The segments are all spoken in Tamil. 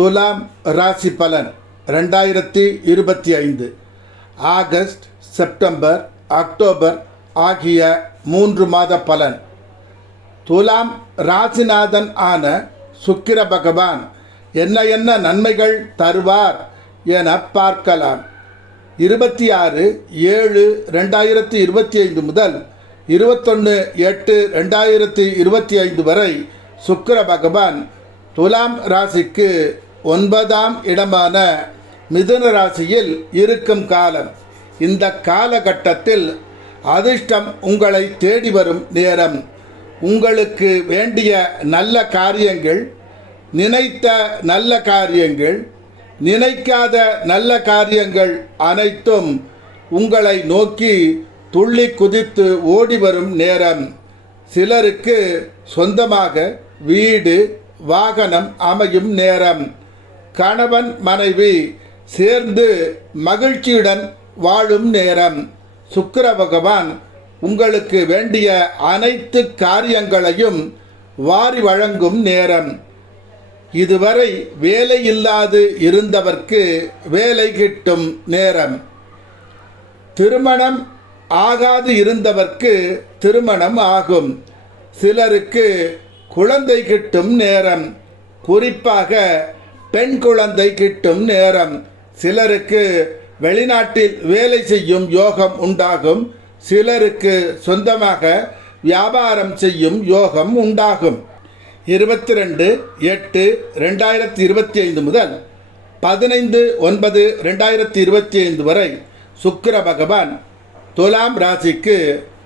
துலாம் ராசி பலன் ரெண்டாயிரத்தி இருபத்தி ஐந்து. ஆகஸ்ட் செப்டம்பர் அக்டோபர் ஆகிய மூன்று மாத பலன். துலாம் ராசிநாதன் ஆன சுக்கிர பகவான் என்ன என்ன நன்மைகள் தருவார் என பார்க்கலாம். இருபத்தி ஆறு ஏழு ரெண்டாயிரத்தி இருபத்தி ஐந்து முதல் இருபத்தொன்று எட்டு ரெண்டாயிரத்தி இருபத்தி ஐந்து வரை சுக்கிர பகவான் துலாம் ராசிக்கு ஒன்பதாம் இடமான மிதுன ராசியில் இருக்கும் காலம். இந்த காலகட்டத்தில் அதிர்ஷ்டம் உங்களை தேடி வரும் நேரம். உங்களுக்கு வேண்டிய நல்ல காரியங்கள் நினைத்த நல்ல காரியங்கள் நினைக்காத நல்ல காரியங்கள் அனைத்தும் உங்களை நோக்கி துள்ளி குதித்து ஓடி வரும் நேரம். சிலருக்கு சொந்தமாக வீடு வாகனம் அமையும் நேரம். கணவன் மனைவி சேர்ந்து மகிழ்ச்சியுடன் வாழும் நேரம். சுக்கர பகவான் உங்களுக்கு வேண்டிய அனைத்து காரியங்களையும் வாரி வழங்கும் நேரம். இதுவரை வேலை இல்லாது இருந்தவர்க்கு வேலை கிட்டும் நேரம். திருமணம் ஆகாது இருந்தவர்க்கு திருமணம் ஆகும். சிலருக்கு குழந்தை கிட்டும் நேரம். குறிப்பாக பெண் குழந்தை கிட்டும் நேரம். சிலருக்கு வெளிநாட்டில் வேலை செய்யும் யோகம் உண்டாகும். சிலருக்கு சொந்தமாக வியாபாரம் செய்யும் யோகம் உண்டாகும். இருபத்தி ரெண்டு எட்டு ரெண்டாயிரத்தி இருபத்தி ஐந்து முதல் பதினைந்து ஒன்பது ரெண்டாயிரத்தி இருபத்தி ஐந்து வரை சுக்கிர பகவான் துலாம் ராசிக்கு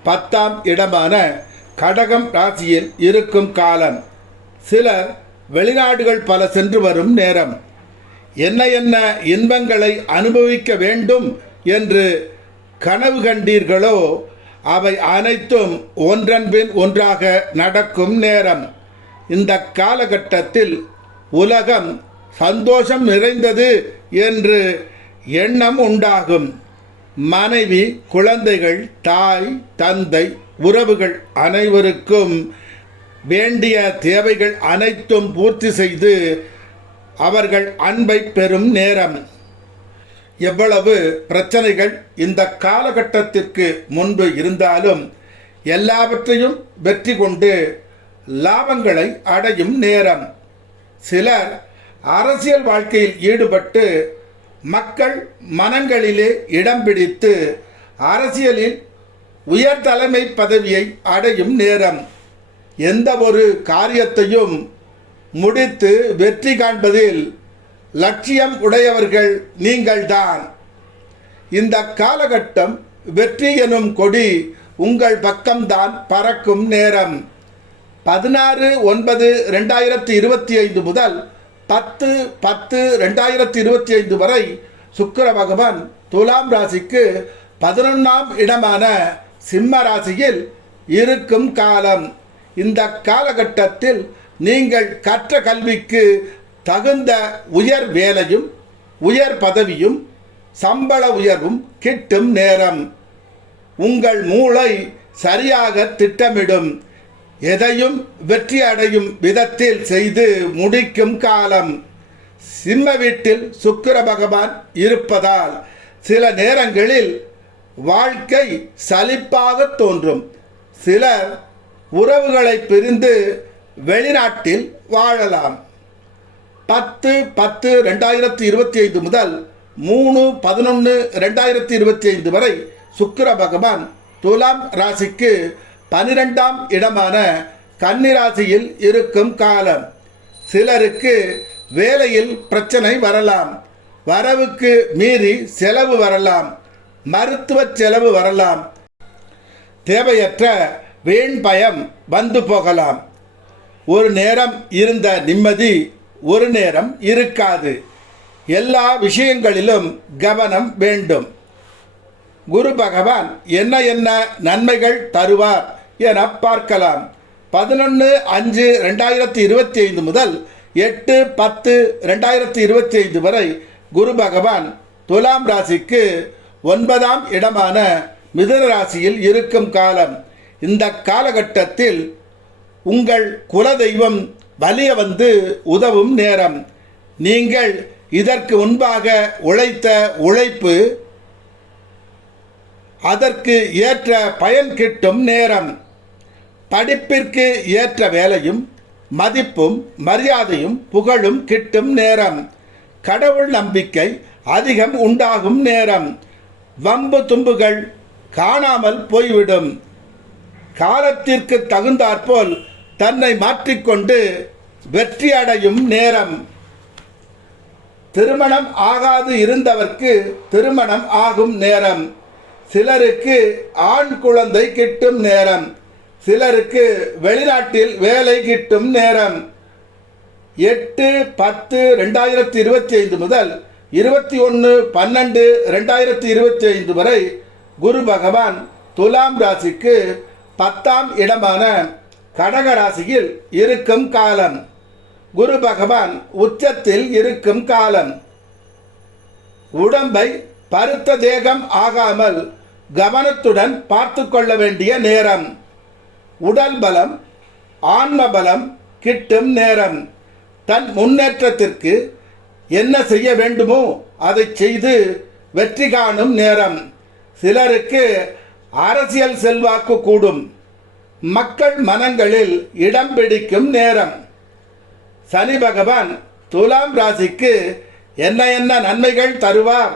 பத்தாம் இடமான கடகம் ராசியில் இருக்கும் காலம். சிலர் வெளிநாடுகள் பல சென்று வரும் நேரம். என்ன என்ன இன்பங்களை அனுபவிக்க வேண்டும் என்று கனவு கண்டீர்களோ அவை அனைத்தும் ஒன்றன்பின் ஒன்றாக நடக்கும் நேரம். இந்த காலகட்டத்தில் உலகம் சந்தோஷம் நிறைந்தது என்று எண்ணம் உண்டாகும். மனைவி குழந்தைகள் தாய் தந்தை உறவுகள் அனைவருக்கும் வேண்டிய தேவைகள் அனைத்தும் பூர்த்தி செய்து அவர்கள் அன்பை பெறும் நேரம். எவ்வளவு பிரச்சனைகள் இந்த காலகட்டத்திற்கு முன்பு இருந்தாலும் எல்லாவற்றையும் வெற்றி கொண்டு லாபங்களை அடையும் நேரம். சிலர் அரசியல் வாழ்க்கையில் ஈடுபட்டு மக்கள் மனங்களிலே இடம் பிடித்து அரசியலில் உயர் தலைமை பதவியை அடையும் நேரம். எந்த ஒரு காரியத்தையும் முடித்து வெற்றி காண்பதில் லட்சியம் உடையவர்கள் நீங்கள்தான். இந்த காலகட்டம் வெற்றி எனும் கொடி உங்கள் பக்கம்தான் பறக்கும் நேரம். பதினாறு ஒன்பது ரெண்டாயிரத்தி இருபத்தி ஐந்து முதல் பத்து பத்து ரெண்டாயிரத்தி இருபத்தி ஐந்து வரை சுக்கர பகவான் துலாம் ராசிக்கு பதினொன்றாம் இடமான சிம்ம ராசியில் இருக்கும் காலம். இந்த காலகட்டத்தில் நீங்கள் கற்ற கல்விக்கு தகுந்த உயர் வேலையும் உயர் பதவியும் சம்பள உயர்வும் கிட்டும் நேரம். உங்கள் மூளை சரியாக திட்டமிடும். எதையும் வெற்றி அடையும் விதத்தில் செய்து முடிக்கும் காலம். சிம்ம வீட்டில் சுக்கிர பகவான் இருப்பதால் சில நேரங்களில் வாழ்க்கை சலிப்பாக தோன்றும். சிலர் உறவுகளை பிரிந்து வெளிநாட்டில் வாழலாம். பத்து பத்து ரெண்டாயிரத்தி இருபத்தி ஐந்து முதல் மூணு பதினொன்று ரெண்டாயிரத்தி இருபத்தி ஐந்து வரை சுக்கிர பகவான் துலாம் ராசிக்கு பனிரெண்டாம் இடமான கன்னிராசியில் இருக்கும் காலம். சிலருக்கு வேலையில் பிரச்சனை வரலாம். வரவுக்கு மீறி செலவு வரலாம். மருத்துவ செலவு வரலாம். தேவையற்ற வீண் பயம் வந்து போகலாம். ஒரு நேரம் இருந்த நிம்மதி ஒரு நேரம் இருக்காது. எல்லா விஷயங்களிலும் கவனம் வேண்டும். குரு பகவான் என்ன என்ன நன்மைகள் தருவார் என பார்க்கலாம். பதினொன்று அஞ்சு ரெண்டாயிரத்தி இருபத்தி ஐந்து முதல் எட்டு பத்து ரெண்டாயிரத்தி இருபத்தி ஐந்து வரை குரு பகவான் துலாம் ராசிக்கு ஒன்பதாம் இடமான மிதுன ராசியில் இருக்கும் காலம். இந்த காலகட்டத்தில் உங்கள் குலதெய்வம் வலிய வந்து உதவும் நேரம். நீங்கள் இதற்கு முன்பாக உழைத்த உழைப்பு அதற்கு ஏற்ற பயன் கிட்டும் நேரம். படிப்பிற்கு ஏற்ற வேலையும் மதிப்பும் மரியாதையும் புகழும் கிட்டும் நேரம். கடவுள் நம்பிக்கை அதிகம் உண்டாகும் நேரம். வம்பு தும்புகள் காணாமல் போய்விடும். காலத்திற்கு தகுந்தாற்போல் தன்னை மாற்றிக்கொண்டு வெற்றி அடையும் நேரம். திருமணம் ஆகாது இருந்தவர்க்கு திருமணம் ஆகும் நேரம். சிலருக்கு ஆண் குழந்தை கிட்டும் நேரம். சிலருக்கு வெளிநாட்டில் வேலை கிட்டும் நேரம். எட்டு பத்து ரெண்டாயிரத்தி இருபத்தி ஐந்து முதல் இருபத்தி ஒன்று பன்னெண்டு ரெண்டாயிரத்தி இருபத்தி ஐந்து வரை குரு பகவான் துலாம் ராசிக்கு பத்தாம் இடமான கடகராசியில் இருக்கும் காலம். குரு பகவான் உச்சத்தில் இருக்கும் காலம். உடம்பை பருத்த தேகம் ஆகாமல் கவனத்துடன் பார்த்து கொள்ள வேண்டிய நேரம். உடல் பலம் ஆன்ம பலம் கிட்டும் நேரம். தன் முன்னேற்றத்திற்கு என்ன செய்ய வேண்டுமோ அதை செய்து வெற்றி காணும் நேரம். சிலருக்கு அரசியல் செல்வாக்கு கூடும். மக்கள் மனங்களில் இடம் பிடிக்கும் நேரம். சனி பகவான் துலாம் ராசிக்கு என்ன என்ன நன்மைகள் தருவார்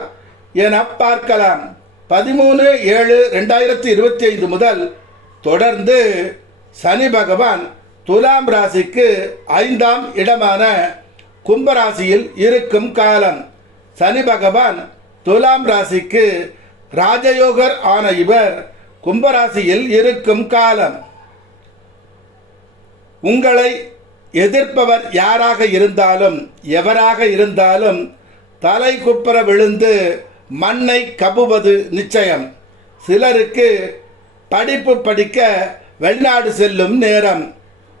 என பார்க்கலாம். பதிமூணு ஏழு ரெண்டாயிரத்தி இருபத்தி ஐந்து முதல் தொடர்ந்து சனி பகவான் துலாம் ராசிக்கு ஐந்தாம் இடமான கும்பராசியில் இருக்கும் காலம். சனி பகவான் துலாம் ராசிக்கு ராஜயோகர் ஆன இவர் கும்பராசியில் இருக்கும் காலம். உங்களை எதிர்ப்பவர் யாராக இருந்தாலும் எவராக இருந்தாலும் தலை குப்புற விழுந்து மண்ணை கப்புவது நிச்சயம். சிலருக்கு படிப்பு படிக்க வெளிநாடு செல்லும் நேரம்.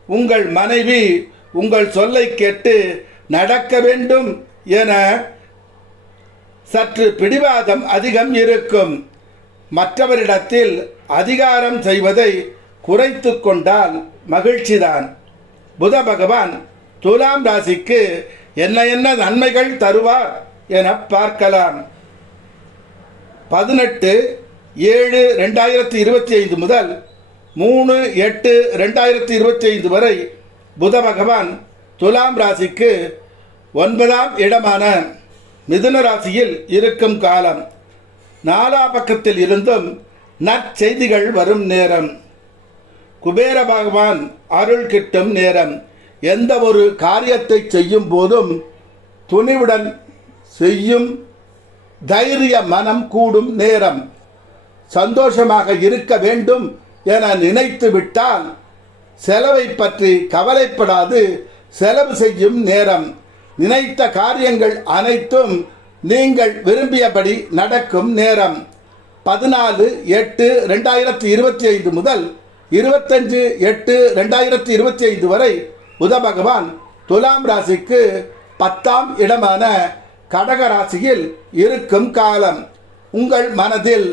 உங்கள் மனைவி உங்கள் சொல்லை கேட்டு நடக்க வேண்டும் என சற்று பிடிவாதம் அதிகம் இருக்கும். மற்றவரிடத்தில் அதிகாரம் செய்வதை குறைத்து கொண்டால் மகிழ்ச்சிதான். புத பகவான் துலாம் ராசிக்கு என்ன என்ன நன்மைகள் தருவார் என பார்க்கலாம். பதினெட்டு ஏழு ரெண்டாயிரத்தி இருபத்தி ஐந்து முதல் மூணு எட்டு ரெண்டாயிரத்தி இருபத்தி ஐந்து வரை புத பகவான் துலாம் ராசிக்கு ஒன்பதாம் இடமான மிதுன ராசியில் இருக்கும் காலம். நாலா பக்கத்தில் இருந்தும் நற்செய்திகள் வரும் நேரம். குபேர பகவான் அருள் கிட்டும் நேரம். எந்த ஒரு காரியத்தை செய்யும் போதும் துணிவுடன் செய்யும் தைரிய மனம் கூடும் நேரம். சந்தோஷமாக இருக்க வேண்டும் என நினைத்து விட்டால் செலவை பற்றி கவலைப்படாது செலவு செய்யும் நேரம். நினைத்த காரியங்கள் அனைத்தும் நீங்கள் விரும்பியபடி நடக்கும் நேரம். பதினாலு எட்டு ரெண்டாயிரத்தி இருபத்தி ஐந்து முதல் இருபத்தஞ்சு எட்டு ரெண்டாயிரத்தி இருபத்தி ஐந்து வரை புத பகவான் துலாம் ராசிக்கு பத்தாம் இடமான கடக ராசியில் இருக்கும் காலம். உங்கள் மனதில்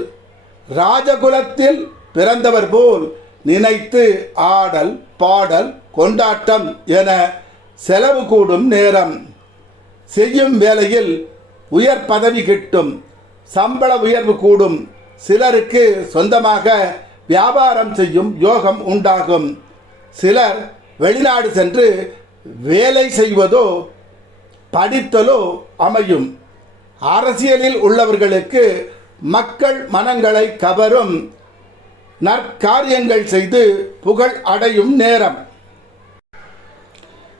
ராஜகுலத்தில் பிறந்தவர் போல் நினைத்து ஆடல் பாடல் கொண்டாட்டம் என செலவு கூடும் நேரம். செய்யும் வேலையில் உயர் பதவி கிட்டும் சம்பள உயர்வு கூடும். சிலருக்கு சொந்தமாக வியாபாரம் செய்யும் யோகம் உண்டாகும். சிலர் வெளிநாடு சென்று வேலை செய்வதோ படித்தலோ அமையும். அரசியலில் உள்ளவர்களுக்கு மக்கள் மனங்களை கவரும். நற்காரியங்கள் செய்து புகழ் அடையும் நேரம்.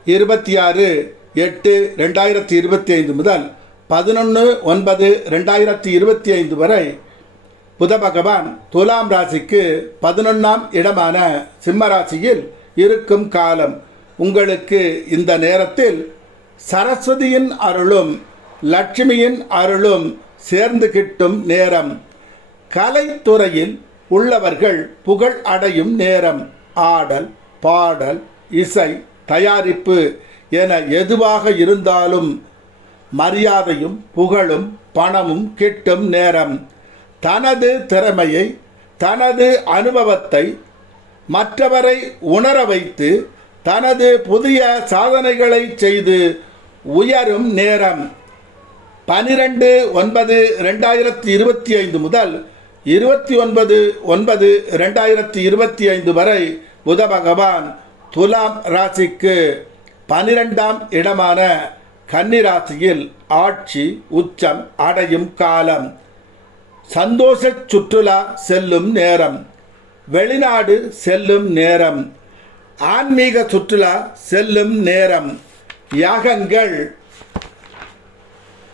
இருபத்தி ஆறு. எட்டு ரெண்டாயிரத்தி இருபத்தி ஐந்து முதல் பதினொன்று ஒன்பது ரெண்டாயிரத்தி இருபத்தி ஐந்து வரை புத பகவான் துலாம் ராசிக்கு பதினொன்றாம் இடமான சிம்ம ராசியில் இருக்கும் காலம். உங்களுக்கு இந்த நேரத்தில் சரஸ்வதியின் அருளும் லட்சுமியின் அருளும் சேர்ந்து கிட்டும் நேரம். கலைத்துறையில் உள்ளவர்கள் புகழ் அடையும் நேரம். ஆடல் பாடல் இசை தயாரிப்பு என எதுவாக இருந்தாலும் மரியாதையும் புகழும் பணமும் கிட்டும் நேரம். தனது திறமையை தனது அனுபவத்தை மற்றவரை உணர வைத்து தனது புதிய சாதனைகளை செய்து உயரும் நேரம். பனிரெண்டு ஒன்பது ரெண்டாயிரத்தி இருபத்தி ஐந்து முதல் இருபத்தி ஒன்பது ஒன்பது ரெண்டாயிரத்தி இருபத்தி ஐந்து வரை புத பகவான் துலாம் ராசிக்கு பனிரெண்டாம் இடமான கன்னிராசியில் ஆட்சி உச்சம் அடையும் காலம். சந்தோஷ சுற்றுலா செல்லும் நேரம். வெளிநாடு செல்லும் நேரம். ஆன்மீக சுற்றுலா செல்லும் நேரம். யாகங்கள்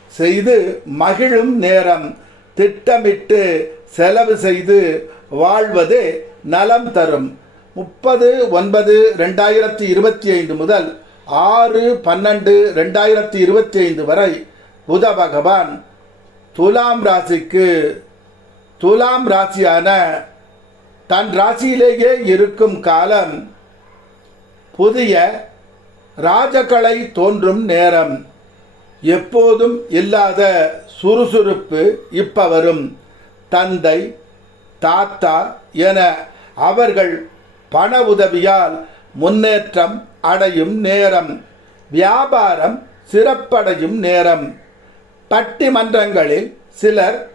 செய்து மகிழும் நேரம். திட்டமிட்டு செலவு செய்து வாழ்வது நலம் தரும். முப்பது ஒன்பது ரெண்டாயிரத்தி இருபத்தி ஐந்து முதல் ஆறு பன்னெண்டு ரெண்டாயிரத்தி இருபத்தி ஐந்து வரை புத பகவான் துலாம் ராசிக்கு துலாம் ராசியான தன் ராசியிலேயே இருக்கும் காலம் புதிய ராஜகலை தோன்றும் நேரம். எப்போதும் இல்லாத சுறுசுறுப்பு இப்ப வரும். தந்தை தாத்தா என அவர்கள் பண உதவியால் முன்னேற்றம் அடையும் நேரம். வியாபாரம் சிறப்படையும் நேரம். பட்டிமன்றங்களில் சிலர்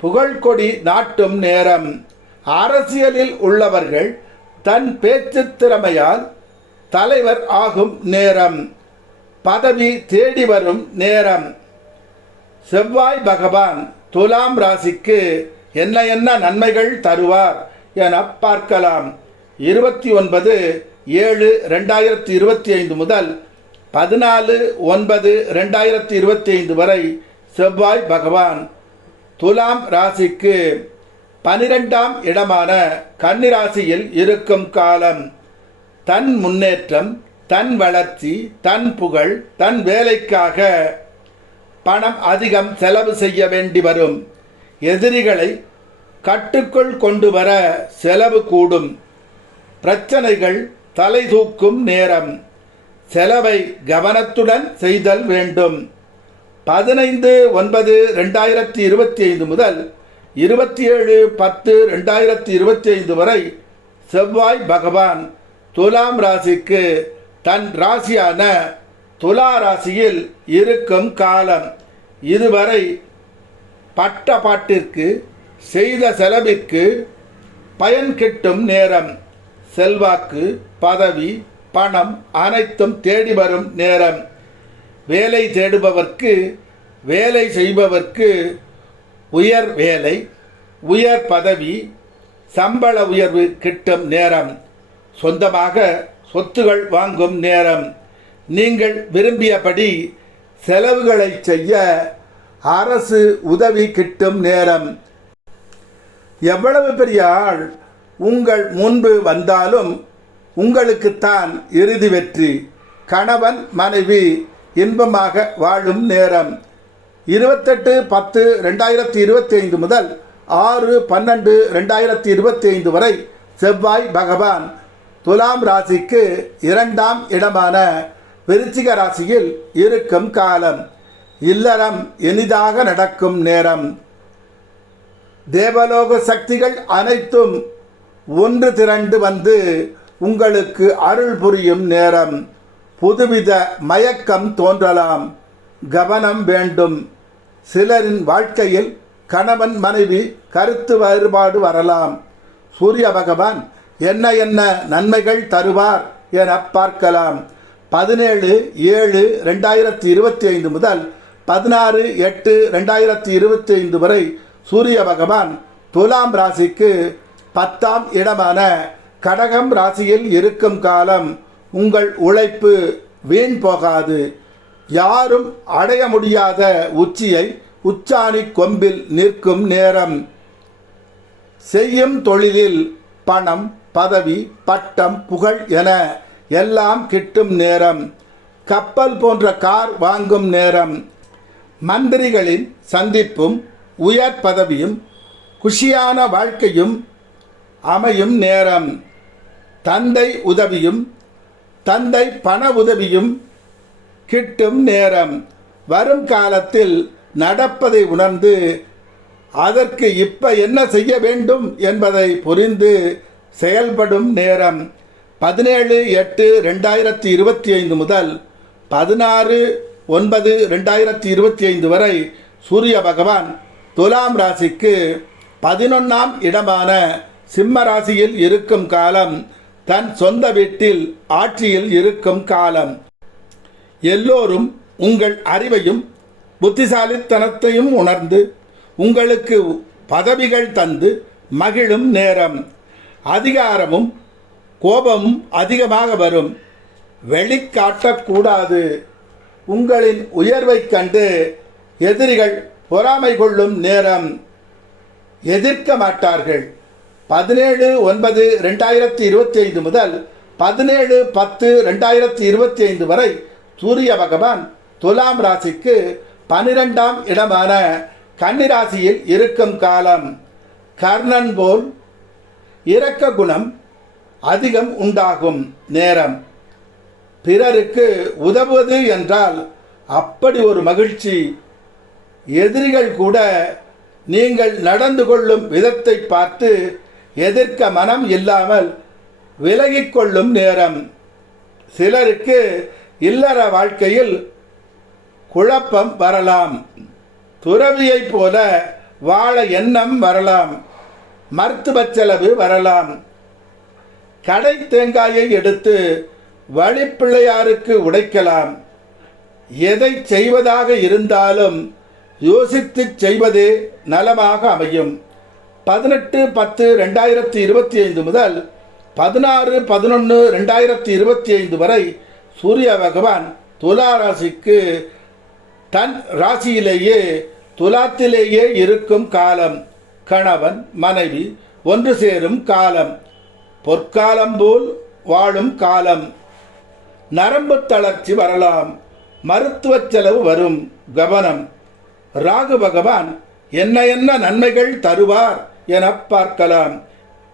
புகழ்கொடி நாட்டும் நேரம். அரசியலில் உள்ளவர்கள் தன் பேச்சு திறமையால் தலைவர் ஆகும் நேரம். பதவி தேடி வரும் நேரம். செவ்வாய் பகவான் துலாம் ராசிக்கு என்ன என்ன நன்மைகள் தருவார் என பார்க்கலாம். இருபத்தி ஒன்பது ஏழு ரெண்டாயிரத்தி இருபத்தி ஐந்து முதல் பதினாலு ஒன்பது ரெண்டாயிரத்தி இருபத்தி ஐந்து வரை செவ்வாய் பகவான் துலாம் ராசிக்கு பனிரெண்டாம் இடமான கன்னிராசியில் இருக்கும் காலம். தன் முன்னேற்றம் தன் வளர்ச்சி தன் புகழ் தன் வேலைக்காக பணம் அதிகம் செலவு செய்ய வேண்டி வரும். எதிரிகளை கட்டுக்குள் கொண்டு வர செலவு கூடும். பிரச்சனைகள் தலை தூக்கும் நேரம். செலவை கவனத்துடன் செய்தல் வேண்டும். பதினைந்து ஒன்பது ரெண்டாயிரத்தி இருபத்தி ஐந்து முதல் இருபத்தி ஏழு பத்து ரெண்டாயிரத்தி இருபத்தி ஐந்து வரை செவ்வாய் பகவான் துலாம் ராசிக்கு தன் ராசியான துலா ராசியில் இருக்கும் காலம். இதுவரை பட்ட பாட்டிற்கு செய்த செலவிற்கு பயன் கிட்டும் நேரம். செல்வாக்கு பதவி பணம் அனைத்தும் தேடி வரும் நேரம். வேலை தேடுபவர்க்கு வேலை செய்பவர்க்கு உயர் வேலை உயர் பதவி சம்பள உயர்வு கிட்டும் நேரம். சொந்தமாக சொத்துகள் வாங்கும் நேரம். நீங்கள் விரும்பியபடி செலவுகளை செய்ய அரசு உதவி கிட்டும் நேரம். எவ்வளவு பெரிய ஆள் உங்கள் முன்பு வந்தாலும் உங்களுக்குத்தான் இறுதி வெற்றி. கணவன் மனைவி இன்பமாக வாழும் நேரம். இருபத்தெட்டு பத்து ரெண்டாயிரத்தி இருபத்தி ஐந்து முதல் ஆறு பன்னெண்டு ரெண்டாயிரத்தி இருபத்தி ஐந்து வரை செவ்வாய் பகவான் துலாம் ராசிக்கு இரண்டாம் இடமான விருச்சிக ராசியில் இருக்கும் காலம். இல்லறம் இனிதாக நடக்கும் நேரம். தேவலோக சக்திகள் அனைத்தும் ஒன்று திரண்டு வந்து உங்களுக்கு அருள் புரியும் நேரம் புதுவித மயக்கம் தோன்றலாம். கவனம் வேண்டும். சிலரின் வாழ்க்கையில் கணவன் மனைவி கருத்து வேறுபாடு வரலாம். சூரிய பகவான் என்ன என்ன நன்மைகள் தருவார் என பார்க்கலாம். பதினேழு ஏழு ரெண்டாயிரத்தி இருபத்தி ஐந்து முதல் பதினாறு எட்டு ரெண்டாயிரத்தி இருபத்தி ஐந்து வரை சூரிய பகவான் துலாம் ராசிக்கு பத்தாம் இடமான கடகம் ராசியில் இருக்கும் காலம் உங்கள் உழைப்பு வீண் போகாது. யாரும் அடைய முடியாத உச்சியை உச்சாணி கொம்பில் நிற்கும் நேரம். செய்யும் தொழிலில் பணம் பதவி பட்டம் புகழ் என எல்லாம் கிட்டும் நேரம். கப்பல் போன்ற கார் வாங்கும் நேரம். மந்திரிகளின் சந்திப்பும் உயர் பதவியும் குஷியான வாழ்க்கையும் அமையும் நேரம். தந்தை உதவியும் தந்தை பண உதவியும் கிட்டும் நேரம். வரும் காலத்தில் நடப்பதை உணர்ந்து அதற்கு இப்ப என்ன செய்ய வேண்டும் என்பதை புரிந்து செயல்படும் நேரம். பதினேழு எட்டு ரெண்டாயிரத்தி இருபத்தி ஐந்து முதல் பதினாறு ஒன்பது ரெண்டாயிரத்தி இருபத்தி ஐந்து வரை சூரிய பகவான் துலாம் ராசிக்கு பதினொன்றாம் இடமான சிம்ம ராசியில் இருக்கும் காலம் தன் சொந்த வீட்டில் ஆட்சியில் இருக்கும் காலம். எல்லோரும் உங்கள் அறிவையும் புத்திசாலித்தனத்தையும் உணர்ந்து உங்களுக்கு பதவிகள் தந்து மகிழும் நேரம். அதிகாரமும் கோபமும் அதிகமாக வரும். வெளிக்காட்டக்கூடாது. உங்களின் உயர்வைக் கண்டு எதிரிகள் பொறாமை கொள்ளும் நேரம். எதிர்க்க மாட்டார்கள். பதினேழு ஒன்பது ரெண்டாயிரத்தி இருபத்தி ஐந்து முதல் பதினேழு பத்து ரெண்டாயிரத்தி இருபத்தி ஐந்து வரை சூரிய பகவான் துலாம் ராசிக்கு பனிரெண்டாம் இடமான கன்னிராசியில் இருக்கும் காலம். கர்ணன் போல் இரக்க குணம் அதிகம் உண்டாகும் நேரம். பிறருக்கு உதவுவது என்றால் அப்படி ஒரு மகிழ்ச்சி. எதிரிகள் கூட நீங்கள் நடந்து கொள்ளும் விதத்தை பார்த்து எதிர்க்க மனம் இல்லாமல் விலகிக்கொள்ளும் நேரம். சிலருக்கு இல்லற வாழ்க்கையில் குழப்பம் வரலாம். துறவியைப் போல வாழ எண்ணம் வரலாம். மருத்துவ செலவு வரலாம். கடை தேங்காயை எடுத்து வழிப்பிள்ளையாருக்கு உடைக்கலாம். எதை செய்வதாக இருந்தாலும் யோசித்து செய்வதே நலமாக அமையும். பதினெட்டு பத்து ரெண்டாயிரத்தி இருபத்தி ஐந்து முதல் பதினாறு பதினொன்று ரெண்டாயிரத்தி இருபத்தி ஐந்து வரை சூரிய பகவான் துலா ராசிக்கு தன் ராசியிலேயே துலாத்திலேயே இருக்கும் காலம். கணவன் மனைவி ஒன்று சேரும் காலம். பொற்காலம் போல் வாழும் காலம். நரம்பு தளர்ச்சி வரலாம். மருத்துவ செலவு வரும். கவனம். ராகு பகவான் என்ன என்ன நன்மைகள் தருவார்? என பார்க்கலாம்.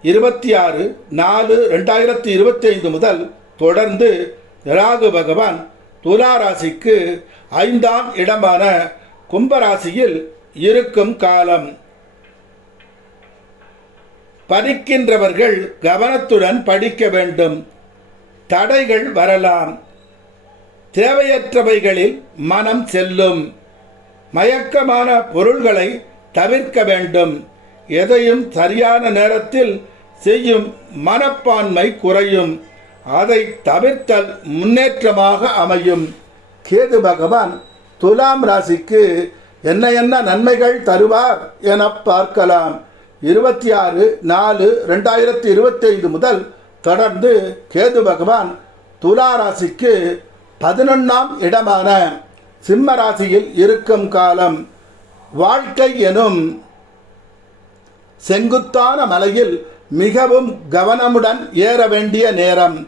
இருபத்தி ஆறு நாலு ரெண்டாயிரத்தி இருபத்தி ஐந்து முதல் தொடர்ந்து ராகு பகவான் துலா ராசிக்கு ஐந்தாம் இடமான கும்பராசியில் இருக்கும் காலம். படிக்கின்றவர்கள் கவனத்துடன் படிக்க வேண்டும். தடைகள் வரலாம். தேவையற்றவைகளில் மனம் செல்லும். மயக்கமான பொருள்களை தவிர்க்க வேண்டும். எதையும் சரியான நேரத்தில் செய்யும் மனப்பான்மை குறையும். அதை தவிர்த்தல் முன்னேற்றமாக அமையும். கேது பகவான் துலாம் ராசிக்கு என்ன என்ன நன்மைகள் தருவார் என பார்க்கலாம். இருபத்தி ஆறு நாலு ரெண்டாயிரத்தி இருபத்தைந்து முதல் தொடர்ந்து கேது பகவான் துலா ராசிக்கு பதினொன்றாம் இடமான சிம்ம ராசியில் இருக்கும் காலம். வாழ்க்கை எனும் செங்குத்தான மலையில் மிகவும் கவனமுடன் ஏற வேண்டிய நேரம்.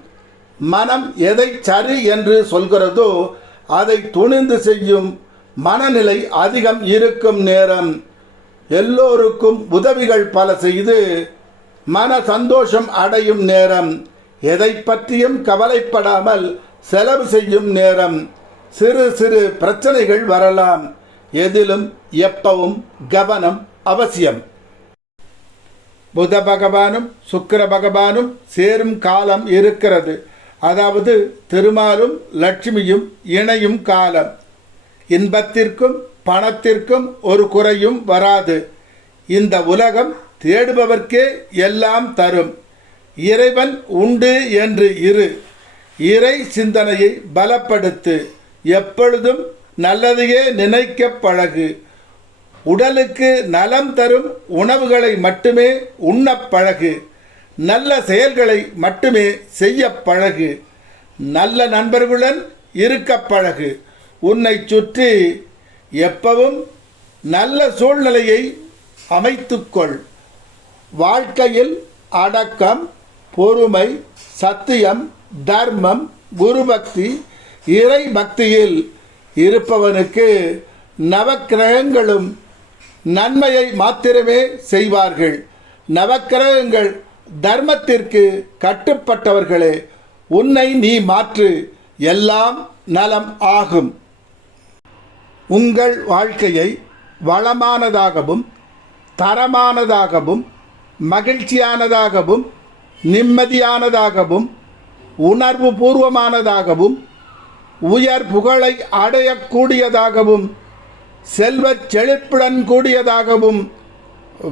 மனம் எதை சரி என்று சொல்கிறதோ அதை துணிந்து செய்யும் மனநிலை அதிகம் இருக்கும் நேரம். எல்லோருக்கும் உதவிகள் பல செய்து மன சந்தோஷம் அடையும் நேரம். எதை பற்றியும் கவலைப்படாமல் செலவு செய்யும் நேரம். சிறு சிறு பிரச்சனைகள் வரலாம். எதிலும் எப்பவும் கவனம் அவசியம். புத பகவானும் சுக்கிர பகவானும் சேரும் காலம் இருக்கிறது. அதாவது திருமாலும் லட்சுமியும் இணையும் காலம். இன்பத்திற்கும் பணத்திற்கும் ஒரு குறையும் வராது. இந்த உலகம் தேடுபவர்க்கே எல்லாம் தரும். இறைவன் உண்டு என்று இரு. இறை சிந்தனையை பலப்படுத்து. எப்பொழுதும் நல்லதையே நினைக்க பழகு. உடலுக்கு நலம் தரும் உணவுகளை மட்டுமே உண்ணப் பழகு. நல்ல செயல்களை மட்டுமே செய்ய பழகு. நல்ல நண்பர்களுடன் இருக்க பழகு. உன்னை சுற்றி எப்பவும் நல்ல சூழ்நிலையை அமைத்துக்கொள் வாழ்க்கையில் அடக்கம் பொறுமை சத்தியம் தர்மம் குருபக்தி இறை பக்தியில் இருப்பவனுக்கு நவக்கிரகங்களும் நன்மையை மாத்திரமே செய்வார்கள். நவக்கிரகங்கள் தர்மத்திற்கு கட்டுப்பட்டவர்களே உன்னை நீ மாற்று. எல்லாம் நலம் ஆகும். உங்கள் வாழ்க்கையை வளமானதாகவும் தரமானதாகவும் மகிழ்ச்சியானதாகவும் நிம்மதியானதாகவும் உணர்வு பூர்வமானதாகவும் உயர் புகழை அடையக்கூடியதாகவும் செல்வச் செழிப்புடன் கூடியதாகவும்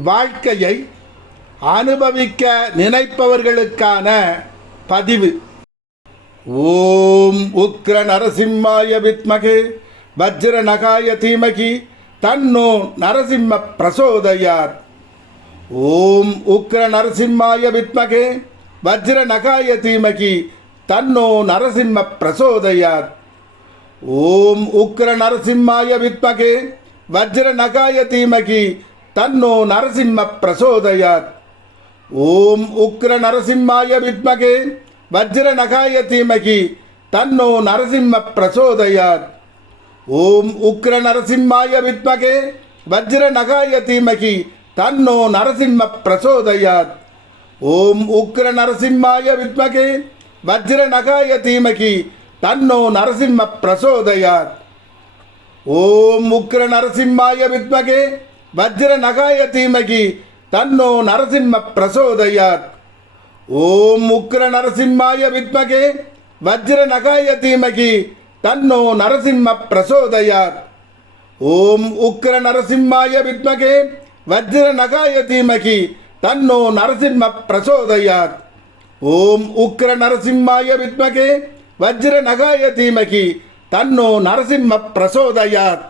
வாழ்க்கையை அனுபவிக்க நினைப்பவர்களுக்கான பதிவு. ஓம் உக்ர நரசிம்மாய வித்மகே வஜ்ர நகாய தீமகி தன்னோ நரசிம்ம பிரசோதையார் ஓம் உக்ர நரசிம்மாய வித்மகே வஜ்ர நகாய தீமகி தன்னோ நரசிம்ம பிரசோதையார் ஓம் உக்ர நரசிம்மாய வித்மகே வஜ்ர நகாய தீமகி தன்னோ நரசிம்ம பிரசோதயாத். ஓம் உக்ர நரசிம்மாய வித்மகே வஜ்ர நகாய தீமகி தன்னோ நரசிம்ம பிரசோதயாத். ஓம் உக்ர நரசிம்மாய வித்மகே வஜ்ர நகாய தீமகி தன்னோ நரசிம்ம பிரசோதயாத். ஓம் உக்ர நரசிம்மாய வித்மகே வஜ்ர நகாய தீமகி தன்னோ நரசிம்ம பிரசோதயாத் ஓம் உக்ர நரசிம்மாய வித்மகே வஜ்ர நகாய தீமகி தன்னோ நரசிம்ம பிரசோதயாத் ஓம் உக்ர நரசிம்மாய வித்மகே வஜ்ர நகாய தீமகி தன்னோ நரசிம்ம பிரசோதயாத் ஓம் உக்ர நரசிம்மாய வித்மகே வஜ்ர நகாய தீமகி தன்னோ நரசிம்ம பிரசோதயாத் ஓம் உக்ர நரசிம்மாய வித்மகே வஜ்ர நகாய தீமகி தன்னோ நரசிம்ம பிரசோதயாத்.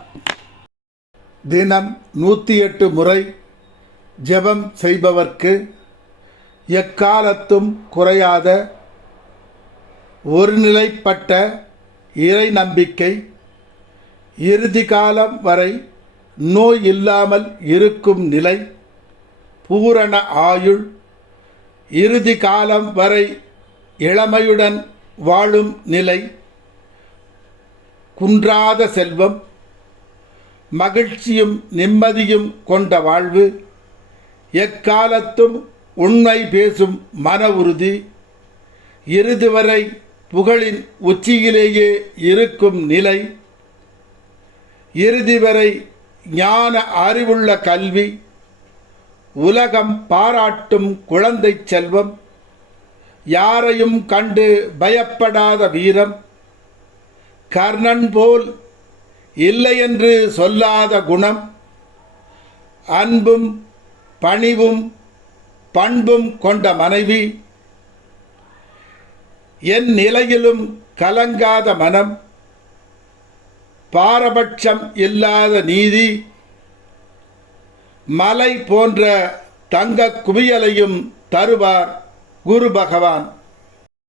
தினம் நூற்றி எட்டு முறை ஜெபம் செய்பவர்க்கு எக்காலத்தும் குறையாத ஒருநிலைப்பட்ட இறை நம்பிக்கை இறுதி காலம் வரை நோய் இல்லாமல் இருக்கும் நிலை பூரண ஆயுள் இறுதி காலம் வரை இளமையுடன் வாழும் நிலை குன்றாத செல்வம் மகிழ்ச்சியும் நிம்மதியும் கொண்ட வாழ்வு எக்காலத்தும் உண்மை பேசும் மன உறுதி இறுதி வரை புகழின் உச்சியிலேயே இருக்கும் நிலை இறுதி வரை ஞான அறிவுள்ள கல்வி உலகம் பாராட்டும் குழந்தை செல்வம் யாரையும் கண்டு பயப்படாத வீரம் கர்ணன் போல் இல்லை என்று சொல்லாத குணம் அன்பும் பணிவும் பண்பும் கொண்ட மனைவி என் நிலையிலும் கலங்காத மனம் பாரபட்சம் இல்லாத நீதி மலை போன்ற தங்க குவியலையும் தருவார். குரு பகவான்